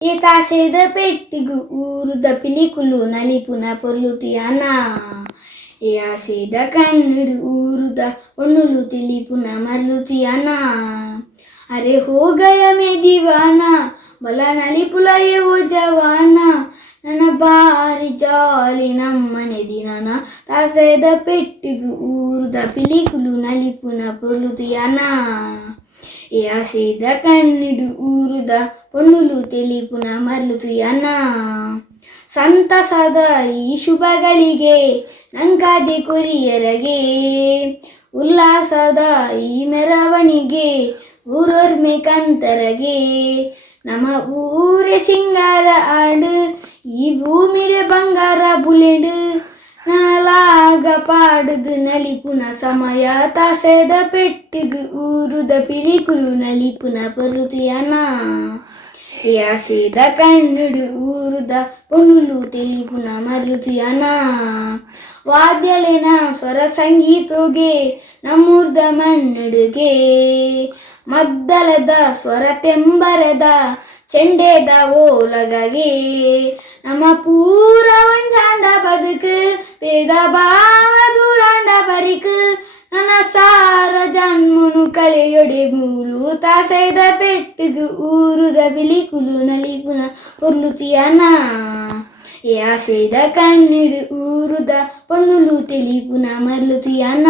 తాసేద పెట్టిగు ఊరుద పిలికులు నలిపున పొర్లుతియానా ఏ ఆసేద కన్నుడు ఊరుద ఒన్నులు తిలిపున మర్లుతియానా అరే హో గయ మే దివానా బల నలిపుల ఏవో జవానా ನನ್ನ ಬಾರಿ ಜಾಲಿ ನಮ್ಮನೆ ದಿನನ ತಾಸೇದ ಪೆಟ್ಟಿಗು ಊರುದ ಪಿಲಿಕುಲು ನಲಿಪುನ పొర్లుతియాన ఏ ఆసేద కన్నుడు ఊరుದ పొన్నులు తెలిపుನ ಮರ್ಲುತಿಯಾನ ಸಂತಸದ ಈ ಶುಭಗಳಿಗೆ ನಂಕಾದೆ ಕೊರಿಯರಗೆ ಉಲ್ಲಾಸದ ಈ ಮೆರವಣಿಗೆ ಊರೊರ್ಮೆ ಕಂತರಗೆ ನಮ್ಮ ಊರೇ ಸಿಂಗಾರ ಆಡು ಈ ಭೂಮಿಡೆ ಬಂಗಾರ ಬುಲೆಡು ನಲಾಗ ಪಾಡುದು ನಲಿಪುನ ಸಮಯ ತಾಸೇದ ಪೆಟ್ಟಿಗು ಊರುದ ಪಿಲಿಕುಲು ನಲಿಪುನ పొర్లుతియాన ఏ ఆసేద కన్నుడు ఊరుద పొన్నులు తెలిపున మర్లుతియాన ವಾದ್ಯಲೇನ ಸ್ವರ ಸಂಗೀತೋಗೆ ನಮ್ಮೂರ್ದ ಮಣ್ಣುಡುಗೆ ಮದ್ದಲದ ಸ್ವರ ತೆಂಬರದ ಚೆಂಡೇದ ಓಲಗಗೆ ನಮ್ಮ ಪೂರ ಒಂಜಾಂಡ ಬದುಕು ಭೇದ ಭಾವ ದೂರಾಂಡ ಬರಿಕು ನನ್ನ ಸಾರ ಜನ್ಮನು ಕಳೆಯೊಡೆ ಮೂಲು ತಾಸೇದ ಪೆಟ್ಟಿಗು ಊರುದ పిలికులు నలిపున పొర్లుతియాన ఏ ఆసేద కన్నుడు ఊరుద పొన్నులు తెలిపున మర్లుతియాన